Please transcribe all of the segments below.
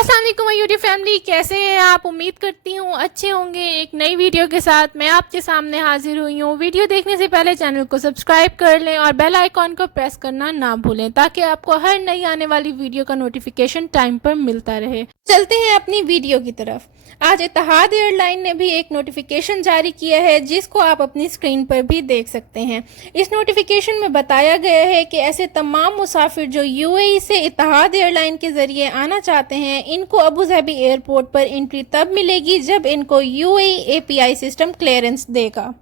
अस्सलाम वालेकुम YouTube family, कैसे हैं आप? उम्मीद करती हूँ अच्छे होंगे। एक नई वीडियो के साथ मैं आपके सामने हाजिर हुई हूँ। वीडियो देखने से पहले चैनल को सब्सक्राइब कर लें और बेल आइकॉन को प्रेस करना ना भूलें ताकि आपको हर नई आने वाली वीडियो का नोटिफिकेशन टाइम पर मिलता रहे। चलते हैं अपनी वीडियो की तरफ। आज इत्तेहाद एयरलाइन ने भी एक नोटिफिकेशन जारी किया है जिसको आप अपनी स्क्रीन पर भी देख सकते हैं। इस नोटिफिकेशन में बताया गया है कि ऐसे तमाम मुसाफिर जो यूएई से इत्तेहाद एयरलाइन के ज़रिए आना चाहते हैं, इनको अबू धाबी एयरपोर्ट पर एंट्री तब मिलेगी जब इनको यूएई एपीआई सिस्टम क्लियरेंस देगा।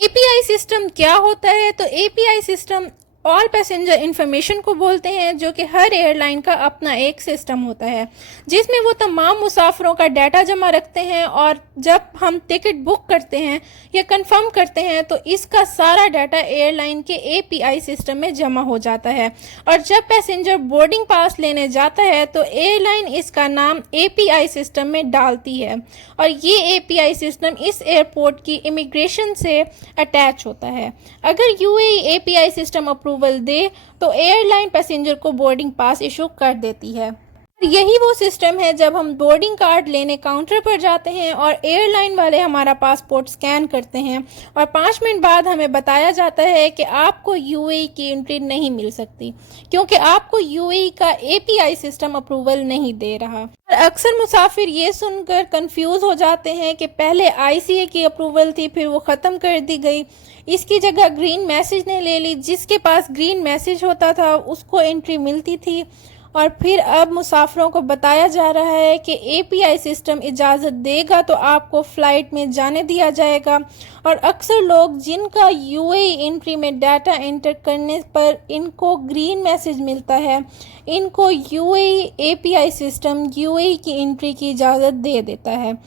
एपीआई सिस्टम क्या होता है? तो API system all passenger information को बोलते हैं, जो कि हर एयरलाइन का अपना एक सिस्टम होता है जिसमें वो तमाम मुसाफिरों का डाटा जमा रखते हैं और जब हम टिकट बुक करते हैं या कंफर्म करते हैं तो इसका सारा डाटा एयरलाइन के एपीआई सिस्टम में जमा हो जाता है। और जब पैसेंजर बोर्डिंग पास लेने जाता है तो एयरलाइन इसका नाम एपीआई सिस्टम में डालती है और ये एपीआई सिस्टम इस एयरपोर्ट की इमिग्रेशन से अटैच होता है। अगर यूएई एपीआई सिस्टम अप्रूवल दे तो एयरलाइन पैसेंजर को बोर्डिंग पास इशू कर देती है। यही वो सिस्टम है जब हम बोर्डिंग कार्ड लेने काउंटर पर जाते हैं और एयरलाइन वाले हमारा पासपोर्ट स्कैन करते हैं और 5 मिनट बाद हमें बताया जाता है कि आपको यूएई की एंट्री नहीं मिल सकती क्योंकि आपको यूएई का एपीआई सिस्टम अप्रूवल नहीं दे रहा। और अक्सर मुसाफिर ये सुनकर कंफ्यूज हो जाते हैं कि पहले आईसीए की अप्रूवल थी, फिर वो ख़त्म कर दी गई, इसकी जगह ग्रीन मैसेज ने ले ली। जिसके पास ग्रीन मैसेज होता था उसको एंट्री मिलती थी और फिर अब मुसाफिरों को बताया जा रहा है कि एपीआई सिस्टम इजाज़त देगा तो आपको फ़्लाइट में जाने दिया जाएगा। और अक्सर लोग जिनका यूएई एंट्री में डाटा एंटर करने पर इनको ग्रीन मैसेज मिलता है, इनको यूएई एपीआई सिस्टम यूएई की एंट्री की इजाज़त दे देता है।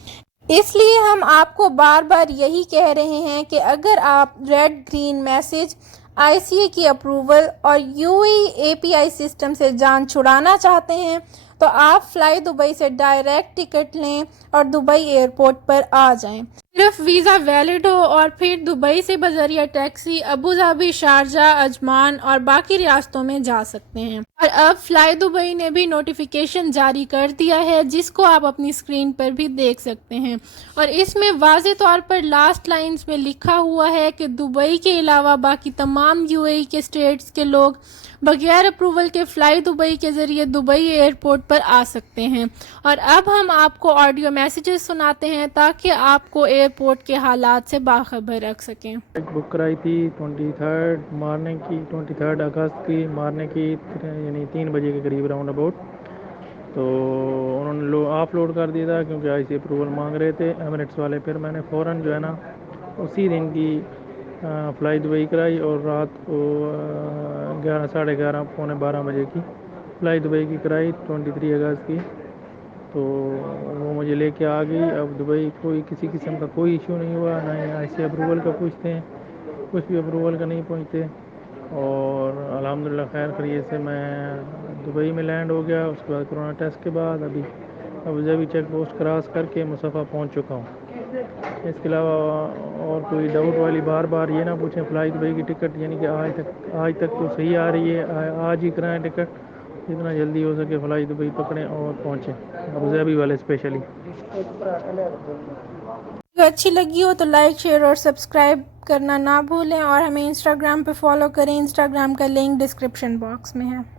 इसलिए हम आपको बार बार यही कह रहे हैं कि अगर आप रेड ग्रीन मैसेज, आईसीए की अप्रूवल और यूएई एपीआई सिस्टम से जान छुड़ाना चाहते हैं तो आप फ्लाई दुबई से डायरेक्ट टिकट लें और दुबई एयरपोर्ट पर आ जाएं। सिर्फ वीज़ा वैलिड हो और फिर दुबई से बजरिया taxi Abu Dhabi, Sharjah, Ajman और बाकी रियासतों में जा सकते हैं। और अब फ्लाई दुबई ने भी नोटिफिकेशन जारी कर दिया है जिसको आप अपनी स्क्रीन पर भी देख सकते हैं और इसमें वाज़े तौर पर लास्ट लाइंस में लिखा हुआ है कि दुबई के अलावा बाकी तमाम यूएई के स्टेट्स के लोग बगैर अप्रूवल के फ्लाई दुबई के ज़रिए दुबई एयरपोर्ट पर आ सकते हैं। और अब हम आपको ऑडियो मैसेजेस सुनाते हैं ताकि आपको एयरपोर्ट के हालात से बाखबर रख सकें। बुक कराई थी 23 अगस्त की मारने की, यानी 3 बजे के करीब राउंड अबाउट। तो उन्होंने अपलोड कर दिया था क्योंकि आईसी अप्रूवल मांग रहे थे एमिरेट्स वाले। फिर मैंने फ़ौरन जो है ना उसी दिन की फ़्लाई दुबई कराई और रात को 11, साढ़े 11, पौने 12 बजे की फ़्लाई दुबई की कराई 23 अगस्त की। तो वो मुझे लेके आ गई। अब दुबई कोई किसी किस्म का कोई इशू नहीं हुआ, ना ही आईसी अप्रूवल का पूछते हैं, कुछ भी अप्रूवल का नहीं पूछते। और अल्हम्दुलिल्लाह खैर खैरियत से मैं दुबई में लैंड हो गया। उसके बाद कोरोना टेस्ट के बाद अभी Abu Dhabi check post cross करके मुसफ़ा पहुंच चुका हूं। इसके अलावा और कोई डाउट वाली बार बार ये ना पूछें फ़्लाई दुबई की टिकट, यानी कि आज तक तो सही आ रही है, आज ही कराएं टिकट, जितना जल्दी हो सके फ़्लाई दुबई पकड़ें और पहुँचें, अबू धाबी वाले स्पेशली। अच्छी लगी हो तो लाइक, शेयर और सब्सक्राइब करना ना भूलें और हमें इंस्टाग्राम पे फॉलो करें। इंस्टाग्राम का लिंक डिस्क्रिप्शन बॉक्स में है।